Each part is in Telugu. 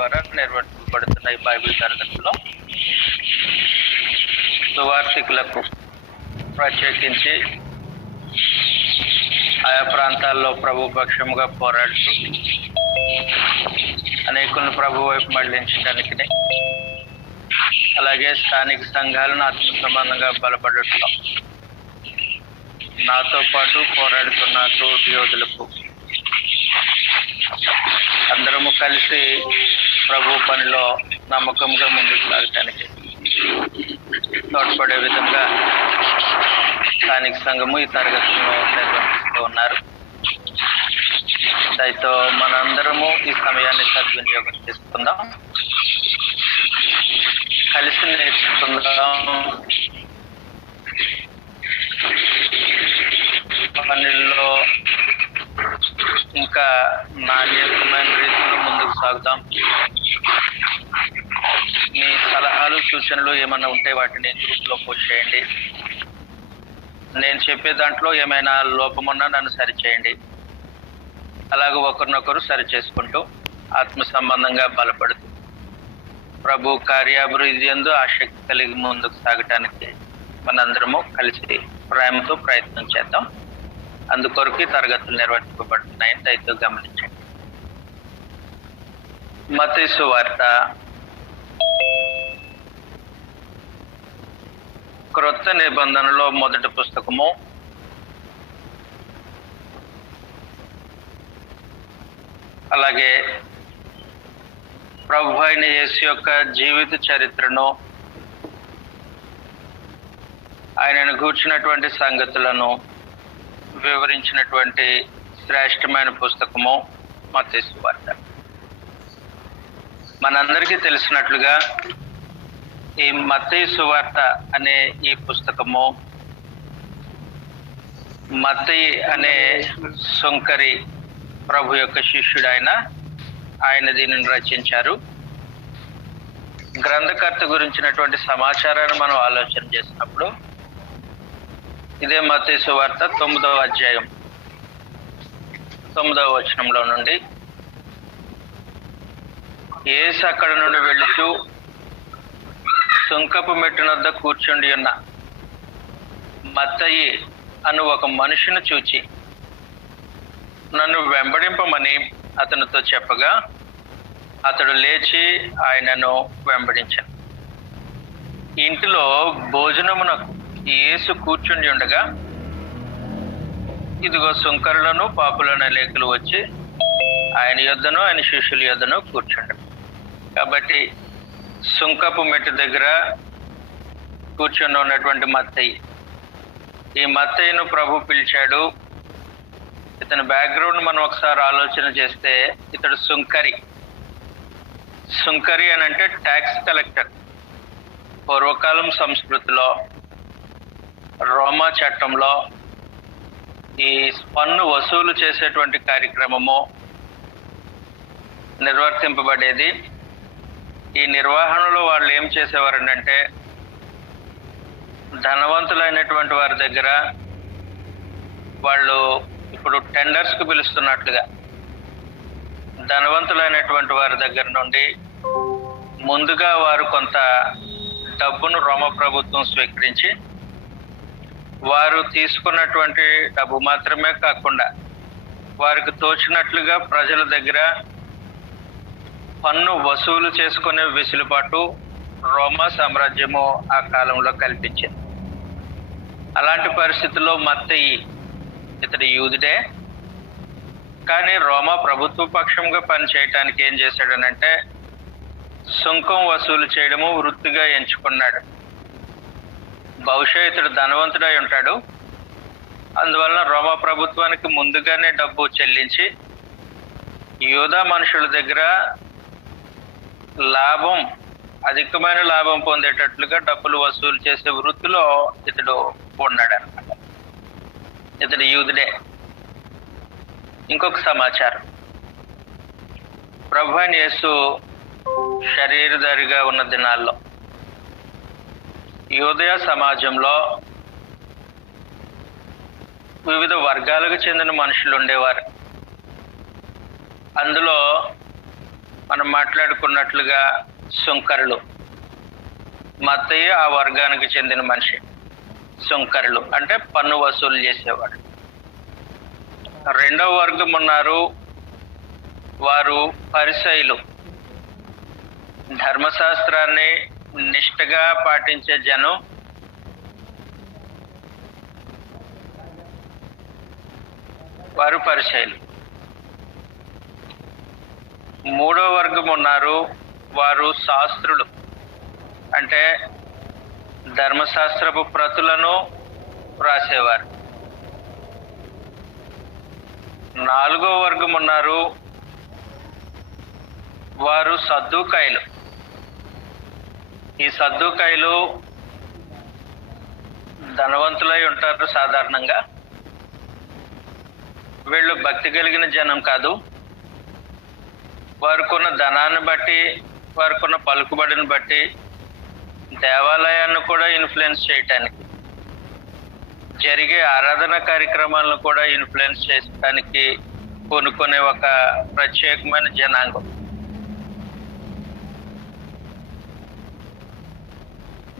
ద్వారా నిర్వహించబడుతున్న ఈ బైబిల్ తరగతిలో సువార్థికులకు ప్రత్యేకించి ఆయా ప్రాంతాల్లో ప్రభు పక్షముగా పోరాడుతూ అనేకులను ప్రభు వైపు మళ్లించడానికి, అలాగే స్థానిక సంఘాలను ఆత్మ సంబంధంగా బలపడటం నాతో పాటు పోరాడుతున్న తోటి యోధులకు అందరము కలిసి ప్రభు పనిలో నమ్మకంగా ముందుకు సాగటానికి తోడ్పడే విధంగా స్థానిక సంఘము ఈ తరగతులను నిర్వహిస్తూ ఉన్నారు. దయతో మనందరము ఈ సమయాన్ని సద్వినియోగం చేసుకుందాం, కలిసి నేర్చుకుందాం. పనుల్లో ఇంకా నాణ్యతమైన రీతిలో ముందుకు సాగుతాం. మీ సలహాలు సూచనలు ఏమైనా ఉంటే వాటిని గ్రూప్లో పోస్ట్ చేయండి. నేను చెప్పే దాంట్లో ఏమైనా లోపమున్నా నన్ను సరిచేయండి. అలాగే ఒకరినొకరు సరి చేసుకుంటూ ఆత్మ సంబంధంగా బలపడుతూ ప్రభు కార్యాభివృద్ధి యందు ఆసక్తి కలిగి ముందుకు సాగటానికి మనందరము కలిసి ప్రేమతో ప్రయత్నం చేద్దాం. అందుకొరకు తరగతులు నిర్వహించబడుతున్నాయని దయతో గమనించండి. మత్తయి సువార్త క్రొత్త నిబంధనలో మొదటి పుస్తకము 'అలాగే ప్రభు అయిన యేసు యొక్క జీవిత చరిత్రను, ఆయనను గూర్చినటువంటి సంగతులను వివరించినటువంటి శ్రేష్టమైన పుస్తకము మత్తయి సువార్త. మనందరికీ తెలిసినట్లుగా ఈ మత్తయి సువార్త అనే ఈ పుస్తకము మత్తయి అనే సుంకరి ప్రభు యొక్క శిష్యుడు ఆయన దీనిని రచించారు. గ్రంథకర్త గురించినటువంటి సమాచారాన్ని మనం ఆలోచన చేసినప్పుడు ఇదే మత్తయి సువార్త 9వ అధ్యాయం 9వ వచనంలో నుండి, యేసు అక్కడ నుండి వెళుతూ సుంకపు మెట్టునొద్ద కూర్చుండి ఉన్న మత్తయి అను ఒక మనిషిని చూచి నన్ను వెంబడింపమని అతనితో చెప్పగా అతడు లేచి ఆయనను వెంబడించాను. ఇంటిలో భోజనమునకు యేసు కూర్చుండి ఉండగా ఇదిగో సుంకరులను పాపులను లేఖలు వచ్చి ఆయన యొద్దను ఆయన శిష్యుల యొద్దను కూర్చుండరు. కాబట్టి సుంకపు మెట్టు దగ్గర కూర్చుని ఉన్నటువంటి మత్తయి, ఈ మత్తయిను ప్రభు పిలిచాడు. ఇతని బ్యాక్గ్రౌండ్ మనం ఒకసారి ఆలోచన చేస్తే ఇతడు సుంకరి అని అంటే ట్యాక్స్ కలెక్టర్. పూర్వకాలం సంస్కృతిలో రోమా చట్టంలో ఈ పన్ను వసూలు చేసేటువంటి కార్యక్రమము నిర్వర్తింపబడేది. ఈ నిర్వహణలో వాళ్ళు ఏం చేసేవారంటే ధనవంతులైనటువంటి వారి దగ్గర వాళ్ళు ఇప్పుడు టెండర్స్కి పిలుస్తున్నట్లుగా ధనవంతులైనటువంటి వారి దగ్గర నుండి ముందుగా వారు కొంత డబ్బును రోమ ప్రభుత్వం స్వీకరించి వారు తీసుకున్నటువంటి డబ్బు మాత్రమే కాకుండా వారికి తోచినట్లుగా ప్రజల దగ్గర పన్ను వసూలు చేసుకునే వెసులుబాటు రోమా సామ్రాజ్యము ఆ కాలంలో కల్పించింది. అలాంటి పరిస్థితుల్లో మత్తయి ఇతడు యూదుడే, కానీ రోమా ప్రభుత్వ పక్షంగా పనిచేయటానికి ఏం చేశాడనంటే సుంకం వసూలు చేయడము వృత్తిగా ఎంచుకున్నాడు. బహుశా ఇతడు ధనవంతుడై ఉంటాడు. అందువలన రోమా ప్రభుత్వానికి ముందుగానే డబ్బు చెల్లించి యూదా మనుషుల దగ్గర అధికమైన లాభం పొందేటట్లుగా డబ్బులు వసూలు చేసే వృత్తిలో ఇతడు ఉన్నాడు అన్నమాట. ఇతడు యూదుడే. ఇంకొక సమాచారం, ప్రభు అయిన యేసు శరీరధారిగా ఉన్న దినాల్లో యూదయ సమాజంలో వివిధ వర్గాలకు చెందిన మనుషులు ఉండేవారు. అందులో మనం మాట్లాడుకున్నట్లుగా సుంకరులు. మత్తయి ఆ వర్గానికి చెందిన మనిషి. సుంకరులు అంటే పన్ను వసూలు చేసేవాడు. రెండవ వర్గం ఉన్నారు, వారు పరిసయ్యులు. ధర్మశాస్త్రాన్ని నిష్ఠగా పాటించే జనం. వారు పరిసయ్యులు. మూడో వర్గం ఉన్నారు, వారు శాస్త్రులు అంటే ధర్మశాస్త్రపు ప్రతులను రాసేవారు. నాలుగో వర్గం ఉన్నారు, వారు సద్దూకాయలు. ఈ సద్దూకాయలు ధనవంతులై ఉంటారు సాధారణంగా. వీళ్ళు భక్తి కలిగిన జనం కాదు. వారికున్న ధనాన్ని బట్టి, వారికున్న పలుకుబడిని బట్టి దేవాలయాన్ని కూడా ఇన్ఫ్లుయెన్స్ చేయటానికి, జరిగే ఆరాధన కార్యక్రమాలను కూడా ఇన్ఫ్లుయెన్స్ చేయడానికి కొనుక్కునే ఒక ప్రత్యేకమైన జనాంగం.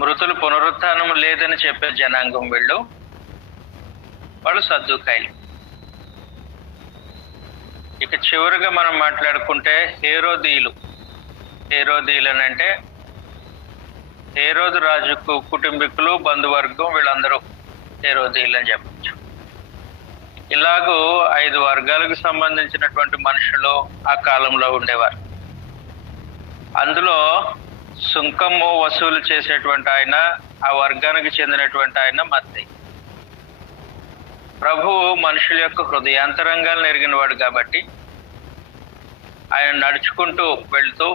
మృతులు పునరుత్థానం లేదని చెప్పే జనాంగం వీళ్ళు. వాళ్ళు సద్దూకాయలు. ఇక చివరిగా మనం మాట్లాడుకుంటే హేరోదీయులు. హేరోదీయులు అంటే హేరోదు రాజుకు కుటుంబీకులు, బంధువర్గం, వీళ్ళందరూ హేరోదీయులు అని చెప్పచ్చు. ఇలాగూ 5 వర్గాలకు సంబంధించినటువంటి మనుషులు ఆ కాలంలో ఉండేవారు. అందులో సుంకము వసూలు చేసేటువంటి ఆయన, ఆ వర్గానికి చెందినటువంటి ఆయన మత్తయి. ప్రభువు మనుషుల యొక్క హృదయాంతరంగాలను ఎరిగినవాడు కాబట్టి ఆయన నడుచుకుంటూ వెళ్తూ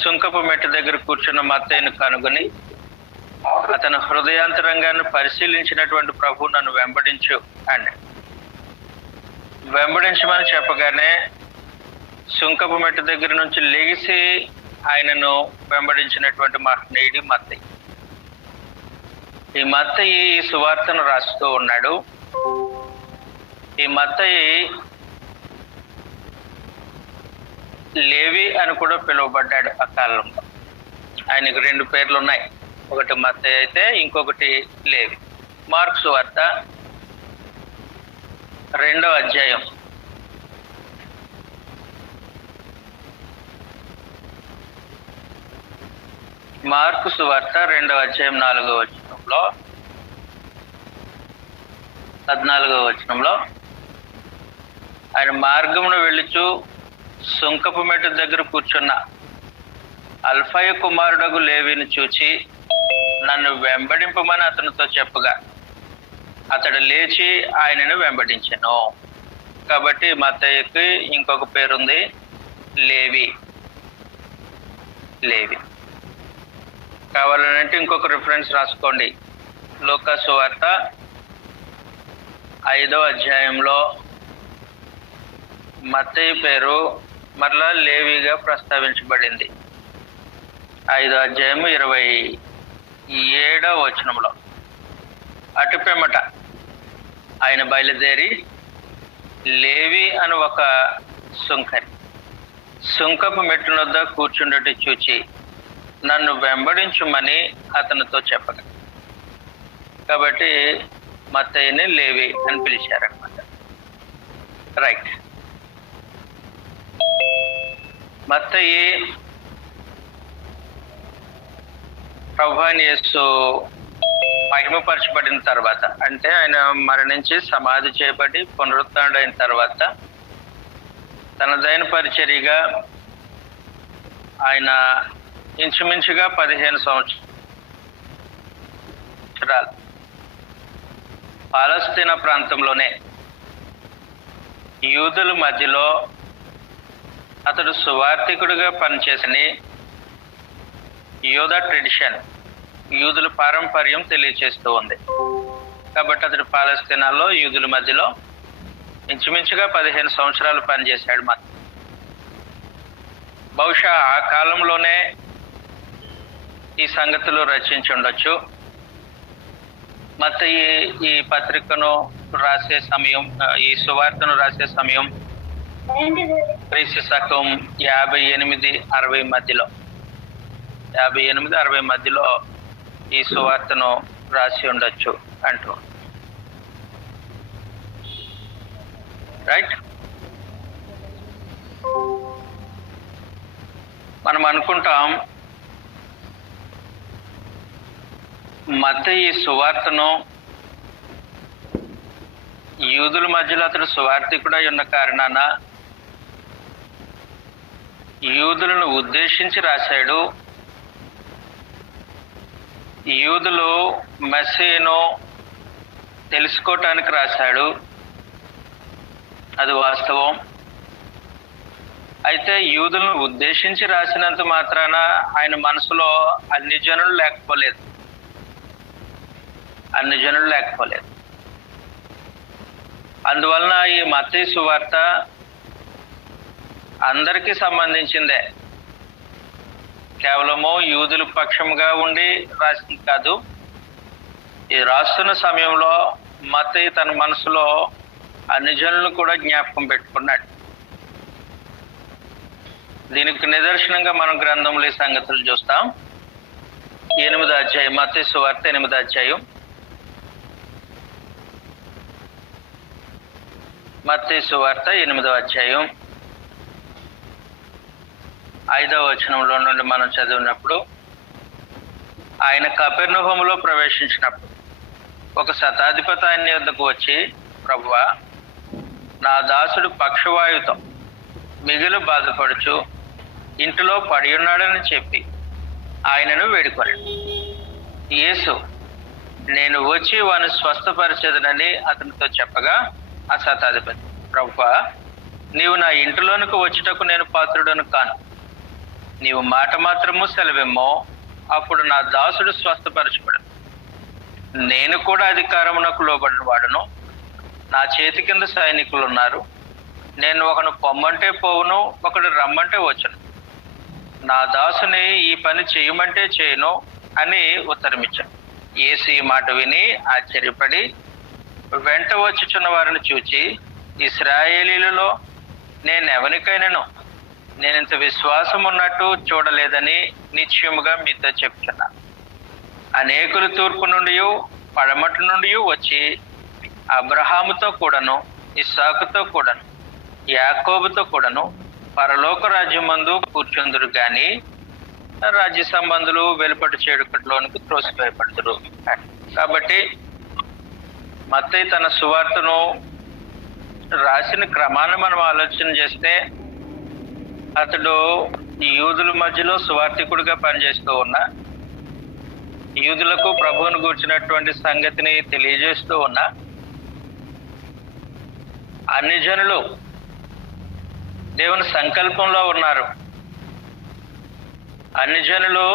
సుంకపు మెట్టు దగ్గర కూర్చున్న మత్తయిని కనుగొని అతని హృదయాంతరంగాన్ని పరిశీలించినటువంటి ప్రభు నన్ను వెంబడించు అని వెంబడించమని చెప్పగానే సుంకపు మెట్టు దగ్గర నుంచి లెగిసి ఆయనను వెంబడించినటువంటి మహనీయుడి మత్తయి. ఈ మత్తయి ఈ సువార్తను రాస్తూ ఉన్నాడు. ఈ మత్తయి లేవి అని కూడా పిలువబడ్డాడు ఆ కాలంలో. ఆయనకు 2 పేర్లు ఉన్నాయి. ఒకటి మత్తయి అయితే ఇంకొకటి లేవి. మార్కు సువార్త 2వ అధ్యాయం మార్కు సువార్త 2వ అధ్యాయం 4వ వచనంలో 14వ వచనంలో ఆయన మార్గమును వెళ్ళుచు సుంకపు మెట్టు దగ్గర కూర్చున్న అల్ఫయ కుమారుడగు లేవిని చూచి నన్ను వెంబడింపమని అతనితో చెప్పగా అతడు లేచి ఆయనను వెంబడించెను. కాబట్టి మత్తయికి ఇంకొక పేరుంది, లేవి. లేవి కావాలంటే ఇంకొక రిఫరెన్స్ రాసుకోండి. లూకా సువార్త 5వ అధ్యాయంలో మత్తయి పేరు మరలా లేవిగా ప్రస్తావించబడింది. 5వ అధ్యాయము 27వ వచనంలో అటుపెమ్మట ఆయన బయలుదేరి లేవి అని ఒక సుంకపు మెట్టునొద్ద కూర్చుండటి చూచి నన్ను వెంబడించుమని అతనితో చెప్పగా, కాబట్టి మత్తయిని లేవి అని పిలిచారనమాట. రైట్. మత్తయి ప్రభువైన యేసు మహిమపరచబడిన తర్వాత, అంటే ఆయన మరణించి సమాధి చేయబడి పునరుత్థానుడైన తర్వాత తనదైన పరిచర్యగా ఆయన ఇంచుమించుగా 15 సంవత్సరాలు పాలస్తీనా ప్రాంతంలోనే యూదుల మధ్యలో అతడు సువార్థికుడిగా పనిచేసని యూదా ట్రెడిషన్, యూదుల పారంపర్యం తెలియచేస్తూ ఉంది. కాబట్టి అతడు పాలస్తీనాలో యూదుల మధ్యలో ఇంచుమించుగా 15 సంవత్సరాలు పనిచేశాడు. బహుశా ఆ కాలంలోనే ఈ సంగతులు రచించి ఉండొచ్చు. మత్తయి ఈ పత్రికను రాసే సమయం, ఈ సువార్తను రాసే సమయం క్రీస్తు శకం 58-60 మధ్యలో 58-60 మధ్యలో ఈ సువార్తను రాసి ఉండొచ్చు అంటూ. రైట్. మనం అనుకుంటాం మత్తయి ఈ సువార్తను యూదుల మధ్యలో అతడు సువార్థికుడై ఉన్న కారణాన యూదులను ఉద్దేశించి రాశాడు. యూదులు మెస్సీను తెలుసుకోవటానికి రాశాడు, అది వాస్తవం. అయితే యూదులను ఉద్దేశించి రాసినంత మాత్రాన ఆయన మనసులో అన్ని జనులు లేకపోలేదు. అందువలన ఈ మత్తయి సువార్త అందరికీ సంబంధించిందే, కేవలము యూదుల పక్షంగా ఉండి రాసింది కాదు. ఈ రాస్తున్న సమయంలో మత్తయి తన మనసులో అన్ని జనులను కూడా జ్ఞాపకం పెట్టుకున్నాడు. దీనికి నిదర్శనంగా మనం గ్రంథంలో ఈ సంగతులు చూస్తాం. 8వ అధ్యాయం, మత్తయి సువార్త 8వ అధ్యాయం. మత్తయి సువార్త 8వ అధ్యాయం 5వ వచనంలో నుండి మనం చదివినప్పుడు, ఆయన కపెర్నహూములో ప్రవేశించినప్పుడు ఒక శతాధిపతి ఆయన యొద్దకు వచ్చి, ప్రభువా, నా దాసుడు పక్షవాయువుతో మిగులు బాధపడుచు ఇంటిలో పడి ఉన్నాడని చెప్పి ఆయనను వేడుకొనెను. యేసు, నేను వచ్చి వాని స్వస్థపరిచేదనని అతనితో చెప్పగా, ఆ శతాధిపతి, ప్రభువా, నీవు నా ఇంటిలోనికి వచ్చుటకు నేను పాత్రుడను కాను. నీవు మాట మాత్రము సెలవేమో, అప్పుడు నా దాసుడు స్వస్థపరచబడు. నేను కూడా అధికారమునకు లోబడిన వాడును, నా చేతి కింద సైనికులు ఉన్నారు. నేను ఒకను పొమ్మంటే పోవును, ఒకడు రమ్మంటే వచ్చును. నా దాసుని ఈ పని చేయమంటే చేయను అని ఉత్తరమిచ్చాను. యేసు ఈ మాట విని ఆశ్చర్యపడి వెంట వచ్చుచున్న వారిని చూచి, ఇశ్రాయేలీలలో నేనెవరికైనాను నేనింత విశ్వాసం ఉన్నట్టు చూడలేదని నిశ్చయముగా మీతో చెప్తున్నా. అనేకులు తూర్పు నుండి పడమటి నుండి వచ్చి అబ్రహాముతో కూడాను, ఇస్సాకుతో కూడాను, యాకోబుతో కూడాను పరలోక రాజ్యమందు కూర్చుందురు గాని రాజ్య సంబంధులు వెలుపటి చేడుకట్లోనికి త్రోసివేయబడుదురు. కాబట్టి మత్తయి తన సువార్తను రాసిన క్రమాన్ని మనం ఆలోచన చేస్తే, అతడు యూదుల మధ్యలో సువార్థికుడిగా పనిచేస్తూ ఉన్న, యూదులకు ప్రభువును గూర్చినటువంటి సంగతిని తెలియజేస్తూ ఉన్న, అన్ని జనులు దేవుని సంకల్పంలో ఉన్నారు. అన్ని జనులు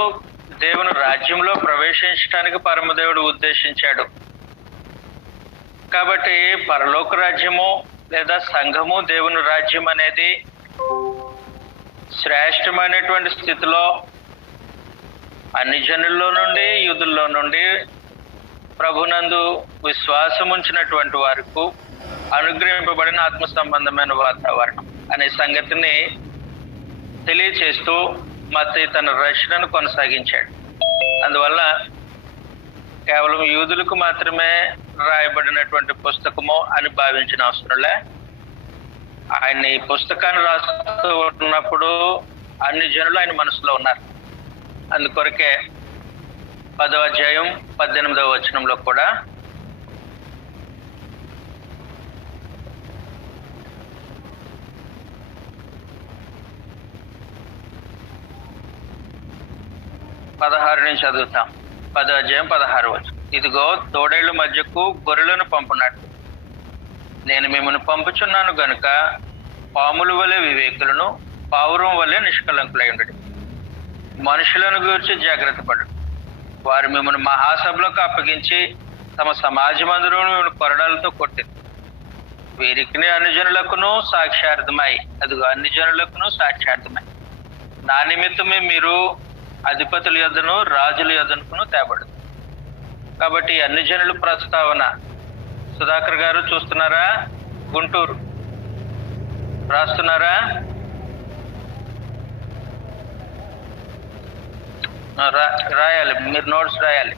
దేవుని రాజ్యంలో ప్రవేశించడానికి పరమదేవుడు ఉద్దేశించాడు. కాబట్టి పరలోక రాజ్యము లేదా సంఘము, దేవుని రాజ్యం అనేది శ్రేష్టమైనటువంటి స్థితిలో అన్ని జనుల్లో నుండి, యూదుల్లో నుండి ప్రభునందు విశ్వాసం ఉంచినటువంటి వారికి అనుగ్రహింపబడిన ఆత్మ సంబంధమైన వాతావరణం అనే సంగతిని తెలియచేస్తూ మత్తయి తన రచనను కొనసాగించాడు. అందువల్ల కేవలం యూదులకు మాత్రమే రాయబడినటువంటి పుస్తకము అని భావించిన అవసరంలే. ఆయన ఈ పుస్తకాన్ని రాస్తూ ఉన్నప్పుడు అన్ని జనులు ఆయన మనసులో ఉన్నారు. అందుకొరకే 10వ అధ్యాయం 18వ వచనంలో కూడా నుంచి చదువుతాం. 10వ అధ్యాయం 16వ వచనం. ఇదిగో తోడేళ్ల మధ్యకు గొర్రెలను పంపునట్టు నేను మిమ్మల్ని పంపుచున్నాను గనుక పాముల వలె వివేకులను, పావురం వలె నిష్కలంకులై ఉండడు. మనుషులను గురించి జాగ్రత్త పడు. వారు మిమ్మల్ని మహాసభలకు అప్పగించి తమ సమాజ మందిరం కొరడాలతో కొట్టింది. వీరికి అన్ని జనులకును సాక్ష్యార్థమై, అదిగో అన్ని జనులకును సాక్ష్యార్థమై నా నిమిత్తమే మీరు అధిపతుల యొద్దను రాజుల యొద్దనుకును తేబడదు. కాబట్టి అన్ని జనుల ప్రస్తావన సుధాకర్ గారు చూస్తున్నారా? గుంటూరు రాస్తున్నారా? రాయాలి, మీరు నోట్స్ రాయాలి.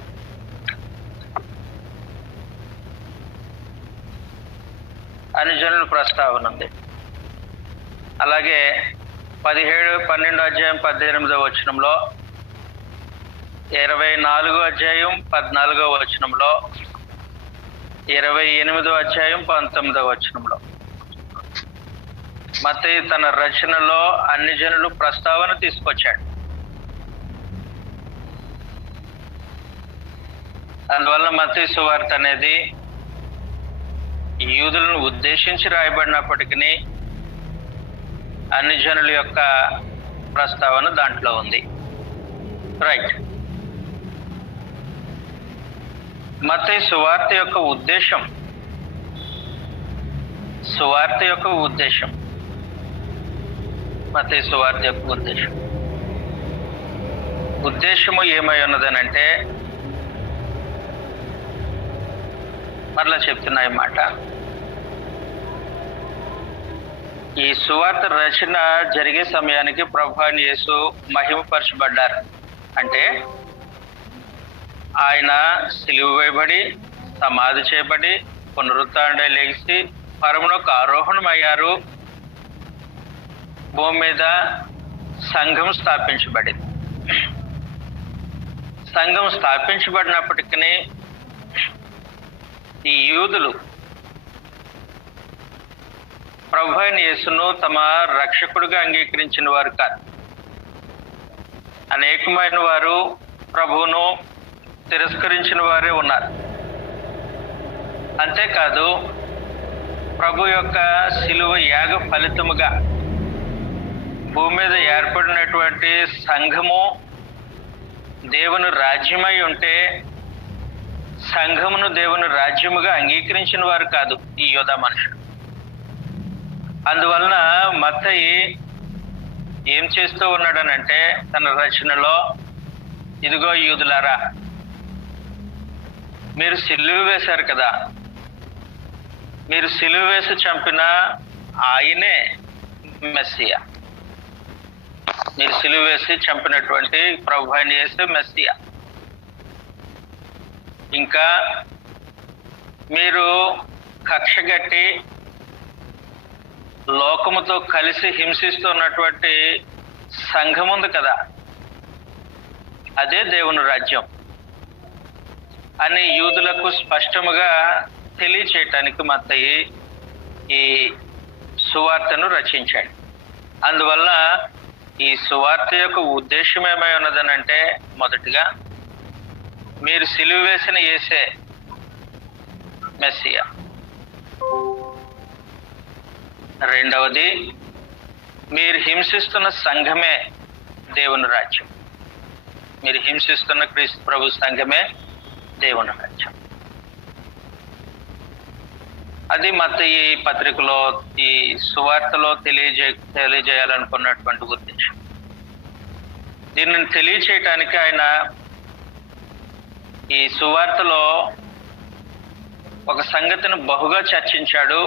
అన్యజనుల ప్రస్తావన ఉంది. అలాగే 12 అధ్యాయం 18వ వచనంలో, 24 అధ్యాయం 14వ వచనంలో, 28వ అధ్యాయం 19వ వచనంలో మత్తయి తన రచనలో అన్యజనులు ప్రస్తావన తీసుకొచ్చాడు. అందువల్ల మత్తయి సువార్త అనేది యూదులను ఉద్దేశించి రాయబడినప్పటికీ అన్యజనుల యొక్క ప్రస్తావన దాంట్లో ఉంది. రైట్. మత్తయి సువార్త యొక్క ఉద్దేశం మత్తయి సువార్త యొక్క ఉద్దేశము ఏమై ఉన్నదనంటే, మరలా చెప్తున్నా ఈ మాట, ఈ సువార్త రచన జరిగే సమయానికి ప్రభువైన యేసు మహిమపరచబడ్డారు. అంటే ఆయన సిలువ వేయబడి, సమాధి చేయబడి, పునరుత్థానుడై లేచి పరమునకు ఆరోహణమయ్యారు. భూమి మీద సంఘం స్థాపించబడింది. సంఘం స్థాపించబడినప్పటికీ ఈ యూదులు ప్రభువైన యేసును తమ రక్షకుడిగా అంగీకరించిన వారు కాదు. అనేకమైన వారు ప్రభువును తిరస్కరించిన వారే ఉన్నారు. అంతేకాదు, ప్రభు యొక్క శిలువ యాగ ఫలితముగా భూమి మీద ఏర్పడినటువంటి సంఘము దేవుని రాజ్యమై ఉంటే సంఘమును దేవుని రాజ్యముగా అంగీకరించిన వారు కాదు ఈ యూదా మనుషులు. అందువలన మత్తయి ఏం చేస్తూ ఉన్నాడనంటే, తన రచనలో, ఇదిగో యూదులారా, మీరు సిలువ వేశారు కదా, మీరు సిలువ వేసి చంపిన ఆయనే మెస్సియా. మీరు సిలువ వేసి చంపినటువంటి ప్రభువైన యేసు మెస్సియా. ఇంకా మీరు కక్షగట్టి లోకముతో కలిసి హింసిస్తున్నటువంటి సంఘం ఉంది కదా, అదే దేవుని రాజ్యం అని యూదులకు స్పష్టముగా తెలియచేయటానికి మత్తయి ఈ సువార్తను రచించాడు. అందువల్ల ఈ సువార్త యొక్క ఉద్దేశం ఏమై ఉన్నదనంటే, మొదటిగా మీరు సిలువ వేసిన యేసే మెస్సియా. రెండవది, మీరు హింసిస్తున్న సంఘమే దేవుని రాజ్యం. మీరు హింసిస్తున్న క్రీస్తు ప్రభు సంఘమే దేవుని రాజ్యం. అది మత్తయి పత్రికలో ఈ సువార్తలో తెలియజేయాలనుకున్నటువంటి ఉద్దేశం. దీనిని తెలియచేయటానికి ఆయన ఈ సువార్తలో ఒక సంగతిని బహుగా చర్చించాడు.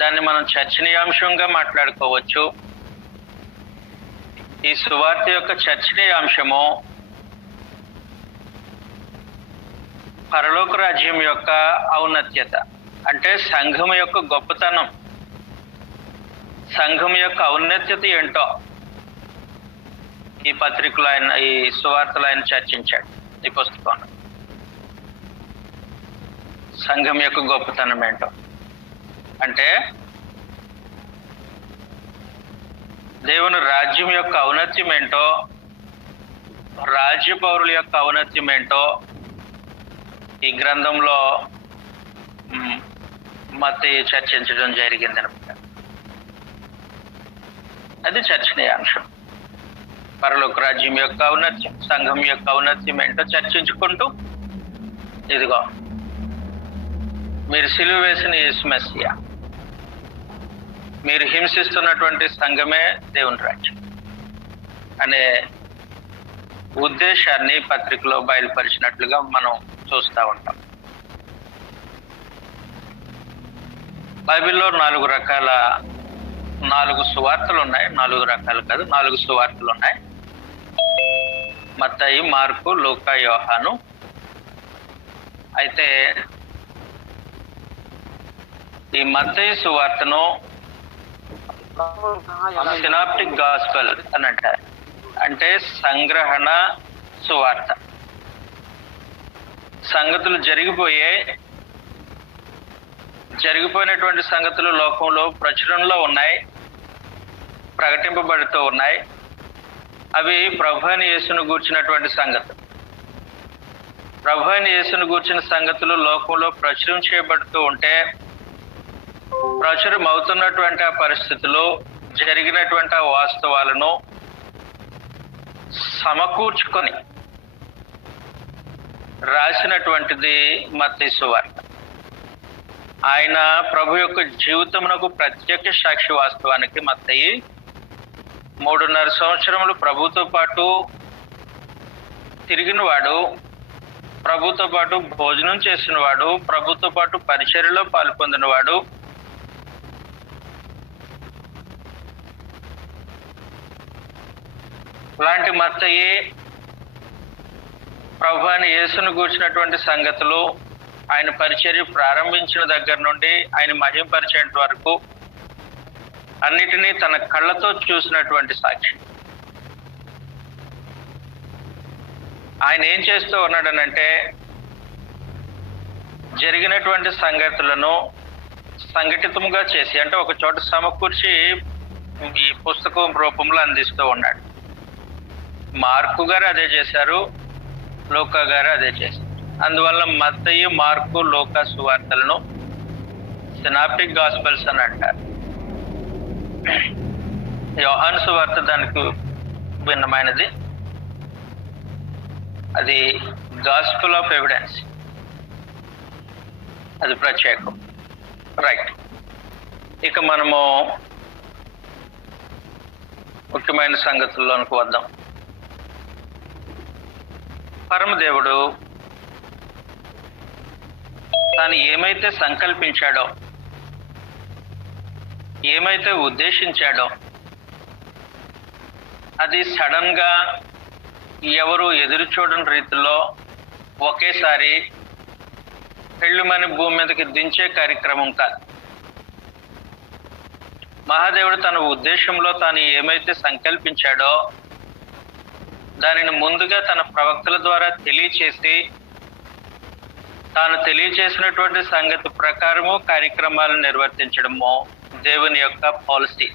దాన్ని మనం చర్చనీయాంశంగా మాట్లాడుకోవచ్చు. ఈ సువార్త యొక్క చర్చనీయాంశము పరలోక రాజ్యం యొక్క ఔన్నత్యత. అంటే సంఘం యొక్క గొప్పతనం, సంఘం యొక్క ఔన్నత్యత ఏంటో ఈ పత్రికలో ఆయన, ఈ సువార్తలో ఆయన చర్చించాడు. ఈ పుస్తకంలో సంఘం యొక్క గొప్పతనం ఏంటో అంటే, దేవుని రాజ్యం యొక్క ఔన్నత్యం ఏంటో, రాజ్య పౌరుల యొక్క ఔన్నత్యం ఏంటో ఈ గ్రంథంలో మత్తయి చర్చించడం జరిగిందనమాట. అది చర్చనీయాంశం. పరలోక రాజ్యం యొక్క ఔన్నత్యం, సంఘం యొక్క ఔన్నత్యం ఏంటో చర్చించుకుంటూ, ఇదిగో మీరు సిలువ వేసిన యేసు మెస్సియా, మీరు హింసిస్తున్నటువంటి సంఘమే దేవుని రాజ్యం అనే ఉద్దేశాన్ని పత్రికలో బయలుపరిచినట్లుగా మనం చూస్తూ ఉంటాం. బైబిల్లో 4 సువార్తలు ఉన్నాయి. 4 రకాలు కాదు, 4 సువార్తలు ఉన్నాయి. మత్తయి, మార్కు, లూకా, యోహాను. అయితే ఈ మత్తయి సువార్తను సినాప్టిక్ గాస్పెల్ అని అంటారు. అంటే సంగ్రహణ సువార్త. సంగతులు జరిగిపోయినటువంటి సంగతులు లోకంలో ప్రచురణలో ఉన్నాయి, ప్రకటింపబడుతూ ఉన్నాయి. అవి ప్రభు అయిన యేసును గూర్చినటువంటి సంగతులు. ప్రభు అయిన యేసును గూర్చిన సంగతులు లోకంలో ప్రచురం చేయబడుతూ ఉంటే, ప్రచురం అవుతున్నటువంటి ఆ పరిస్థితులు, జరిగినటువంటి ఆ వాస్తవాలను సమకూర్చుకొని రాసినటువంటిది మత్తయి సువార్త. ఆయన ప్రభు యొక్క జీవితమునకు ప్రత్యక్ష సాక్షి. వాస్తవానికి మత్తయి 3.5 సంవత్సరములు ప్రభుతో పాటు తిరిగినవాడు, ప్రభుతో పాటు భోజనం చేసినవాడు, ప్రభుతో పాటు పరిచర్యలో పాల్పొందినవాడు. అలాంటి మత్తయి ప్రభు అయిన యేసును గూర్చినటువంటి సంగతులు, ఆయన పరిచర్య ప్రారంభించిన దగ్గర నుండి ఆయన మహింపరిచేంత వరకు అన్నిటినీ తన కళ్ళతో చూసినటువంటి సాక్షి. ఆయన ఏం చేస్తూ ఉన్నాడనంటే, జరిగినటువంటి సంగతులను సంఘటితంగా చేసి, అంటే ఒక చోట సమకూర్చి ఈ పుస్తకం రూపంలో అందిస్తూ ఉన్నాడు. మార్కు గారు అదే చేశారు, లూకా గారు అదే చేశారు. అందువల్ల మత్తయి, మార్కు, లూకా సువార్తలను సినాప్టిక్ గాస్పెల్స్ అని అంటారు. యోహాను సువార్త దానికి భిన్నమైనది. అది గాస్పెల్ ఆఫ్ ఎవిడెన్స్, అది ప్రత్యేకం. రైట్, ఇక మనము ముఖ్యమైన సంగతుల్లోనికి వద్దాం. పరమదేవుడు తాను ఏమైతే సంకల్పించాడో, ఏమైతే ఉద్దేశించాడో, అది సడన్ గా ఎవరు ఎదురు చూడని రీతిలో ఒకేసారి పెళ్ళుమని భూమి మీదకి దించే కార్యక్రమం కాదు. మహాదేవుడు తన ఉద్దేశంలో తాను ఏమైతే సంకల్పించాడో దానిని ముందుగా తన ప్రవక్తల ద్వారా తెలియచేసి, తాను తెలియచేసినటువంటి సంగతి ప్రకారము కార్యక్రమాలను నిర్వర్తించడము దేవుని యొక్క పాలసీ.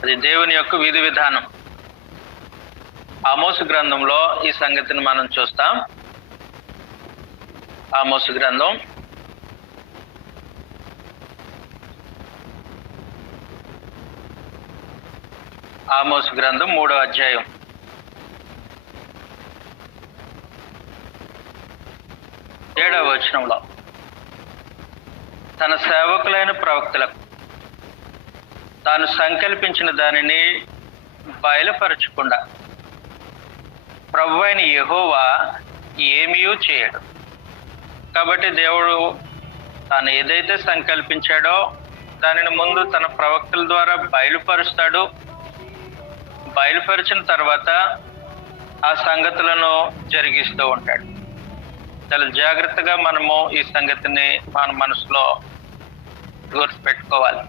అది దేవుని యొక్క విధి విధానం. ఆమోసు గ్రంథంలో ఈ సంగతిని మనం చూస్తాం. ఆమోసు గ్రంథం 3వ అధ్యాయం 7వ వచనంలో, తన సేవకులైన ప్రవక్తలకు తాను సంకల్పించిన దానిని బయలుపరచకుండా ప్రభువైన యెహోవా ఏమీ చేయడు. కాబట్టి దేవుడు తాను ఏదైతే సంకల్పించాడో దానిని ముందు తన ప్రవక్తల ద్వారా బయలుపరుస్తాడు. బయలుపరిచిన తర్వాత ఆ సంగతులను జరిగిస్తూ ఉంటాడు. చాలా జాగ్రత్తగా మనము ఈ సంగతిని మన మనసులో గుర్తుపెట్టుకోవాలి.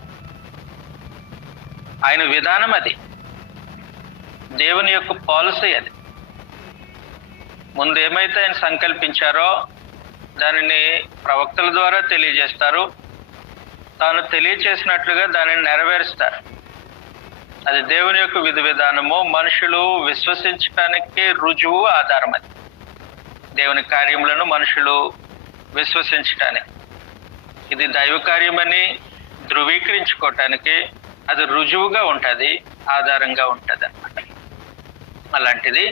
ఆయన విధానం అది, దేవుని యొక్క పాలసీ అది. ముందు ఏమైతే ఆయన సంకల్పించారో దానిని ప్రవక్తల ద్వారా తెలియజేస్తారు. తాను తెలియచేసినట్లుగా దానిని నెరవేరుస్తారు. అది దేవుని యొక్క విధి విధానము. మనుషులు విశ్వసించడానికి రుజువు, ఆధారం అది. దేవుని కార్యములను మనుషులు విశ్వసించటానికి, ఇది దైవ కార్యమని ధృవీకరించుకోవటానికి అది రుజువుగా ఉంటుంది, ఆధారంగా ఉంటుంది అన్నమాట. అలాంటిది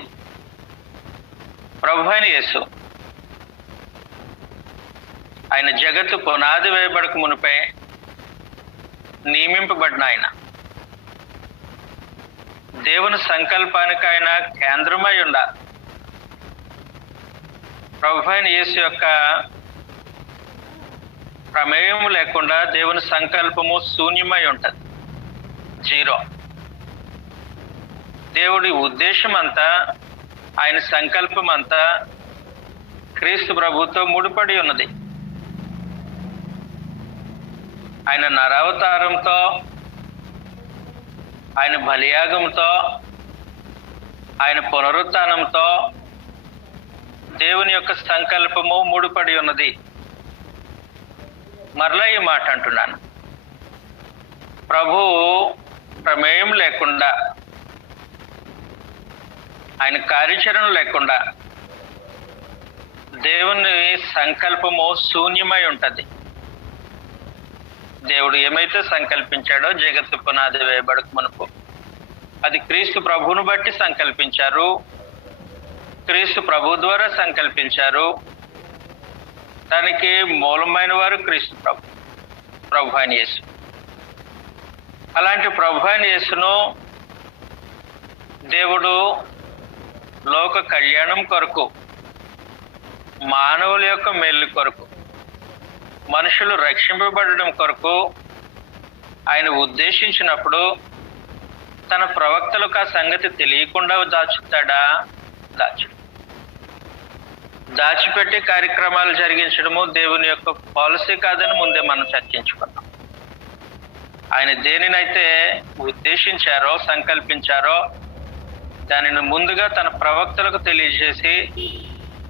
ప్రభు అయిన యేసు, ఆయన జగత్తు పునాది వేయబడక మునిపై నియమింపబడిన ఆయన, దేవుని సంకల్పానికి ఆయన కేంద్రమై ఉండాలి. ప్రభు అయిన యేసు యొక్క ప్రమేయం లేకుండా దేవుని సంకల్పము శూన్యమై ఉంటుంది, జీరో. దేవుడి ఉద్దేశం అంతా, ఆయన సంకల్పం అంతా క్రీస్తు ప్రభుతో ముడిపడి ఉన్నది. ఆయన నరావతారంతో, ఆయన బలియాగంతో, ఆయన పునరుత్థానంతో దేవుని యొక్క సంకల్పము ముడిపడి ఉన్నది. మరలా ఈ మాట అంటున్నాను, ప్రభువు ప్రమేయం లేకుండా, ఆయన కార్యాచరణ లేకుండా దేవుని సంకల్పము శూన్యమై ఉంటుంది. దేవుడు ఏమైతే సంకల్పించాడో జగత్తు పునాది వేయబడక మునుపు, అది క్రీస్తు ప్రభువును బట్టి సంకల్పించారు, క్రీస్తు ప్రభు ద్వారా సంకల్పించారు. దానికి మూలమైన వారు క్రీస్తు ప్రభు అయిన యేసు. అలాంటి ప్రభు అయిన యేసును దేవుడు లోక కళ్యాణం కొరకు, మానవుల యొక్క మేలు కొరకు, మనుషులు రక్షింపబడడం కొరకు ఆయన ఉద్దేశించినప్పుడు తన ప్రవక్తలకు ఆ సంగతి తెలియకుండా దాచుతాడా? దాచిపెట్టి కార్యక్రమాలు జరిగించడము దేవుని యొక్క పాలసీ కాదని ముందే మనం చర్చించుకున్నాం. ఆయన దేనినైతే ఉద్దేశించారో, సంకల్పించారో దానిని ముందుగా తన ప్రవక్తలకు తెలియజేసి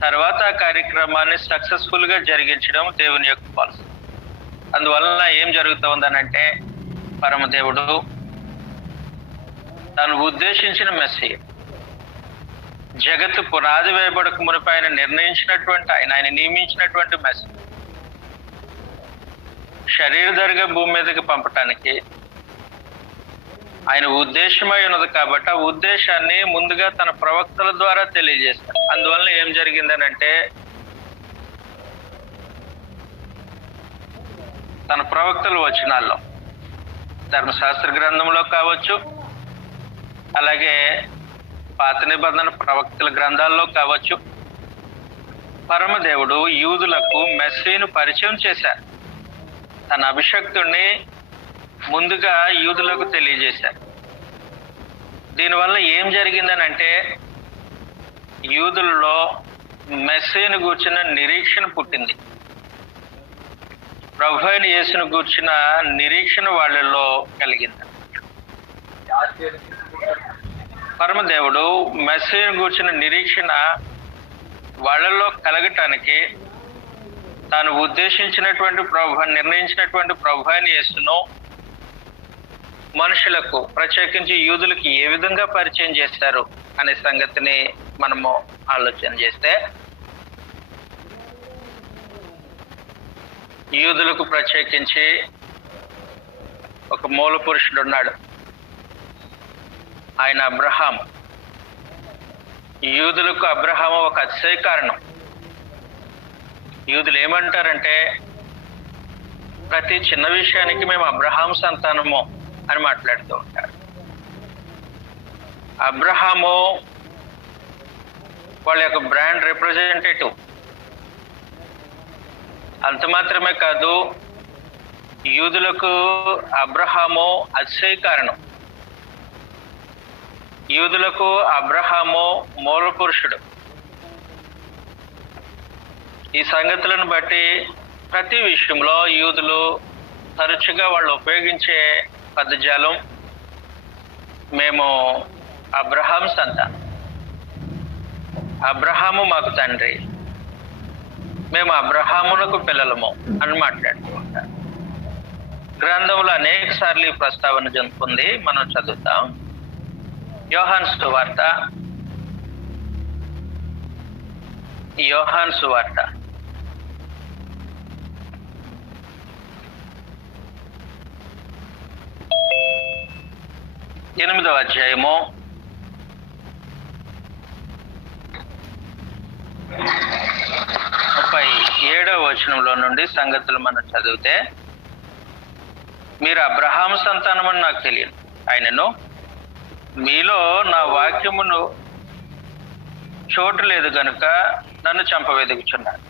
తర్వాత ఆ కార్యక్రమాన్ని సక్సెస్ఫుల్గా జరిగించడం దేవుని యొక్క పాలసీ. అందువలన ఏం జరుగుతూ ఉందనంటే, పరమదేవుడు తను ఉద్దేశించిన మెస్సీ, జగత్తు పునాది వేయబడక మునుపు ఆయన నిర్ణయించినటువంటి, ఆయన నియమించినటువంటి మెస్సీ శరీరధారిగా భూమి మీదకి పంపటానికి ఆయన ఉద్దేశమై ఉన్నది. కాబట్టి ఆ ఉద్దేశాన్ని ముందుగా తన ప్రవక్తల ద్వారా తెలియజేస్తారు. అందువలన ఏం జరిగిందనంటే, తన ప్రవక్తల వచనాల్లో, ధర్మశాస్త్ర గ్రంథంలో కావచ్చు, అలాగే పాత నిబంధన ప్రవక్తల గ్రంథాల్లో కావచ్చు, పరమదేవుడు యూదులకు మెస్సీను పరిచయం చేశారు. తన అభిషక్తుడిని ముందుగా యూదులకు తెలియజేశారు. దీనివల్ల ఏం జరిగిందనంటే, యూదులలో మెస్సీను గూర్చిన నిరీక్షణ పుట్టింది. ప్రభు అయిన యేసును గూర్చిన నిరీక్షణ వాళ్ళల్లో కలిగింది. పరమదేవుడు మెస్సీను గూర్చిన నిరీక్షణ వాళ్ళల్లో కలగటానికి తాను ఉద్దేశించినటువంటి నిర్ణయించినటువంటి ప్రభు అయిన యేసును మనుషులకు, ప్రత్యేకించి యూదులకు ఏ విధంగా పరిచయం చేస్తారు అనే సంగతిని మనము ఆలోచన చేస్తే, యూదులకు ప్రత్యేకించి ఒక మూల పురుషుడు ఉన్నాడు, ఆయన అబ్రహాం. యూదులకు అబ్రహాము ఒక అతిశయ కారణం. యూదులు ఏమంటారంటే, ప్రతి చిన్న విషయానికి మేము అబ్రహాం సంతానము అని మాట్లాడుతూ ఉంటారు. అబ్రహాము వాళ్ళ యొక్క బ్రాండ్ రిప్రజెంటేటివ్. అంత మాత్రమే కాదు, యూదులకు అబ్రహాము అతిశయ కారణం. యూదులకు అబ్రహాము మూల పురుషుడు. ఈ సంగతులను బట్టి ప్రతి విషయంలో యూదులు తరచుగా వాళ్ళు ఉపయోగించే పదజాలం, మేము అబ్రహాం సంతానం, అబ్రహాము మాకు తండ్రి, మేము అబ్రహామునకు పిల్లలము అని మాట్లాడుతూ ఉంటారు. గ్రంథంలో అనేక సార్లు ఈ ప్రస్తావన జరుగుతుంది. మనం చదువుతాం. యోహాను సువార్త 8వ అధ్యాయము 37వ వచనంలో నుండి సంగతులు మనం చదివితే, మీరు అబ్రహాము సంతానమని నాకు తెలియదు, ఆయనను మీలో నా వాక్యమును చోటు లేదు గనుక నన్ను చంపవెదుగుచున్నారు.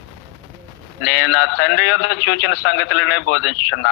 నేను నా తండ్రి యొద్ద చూచిన సంగతులనే బోధించుచున్నాను.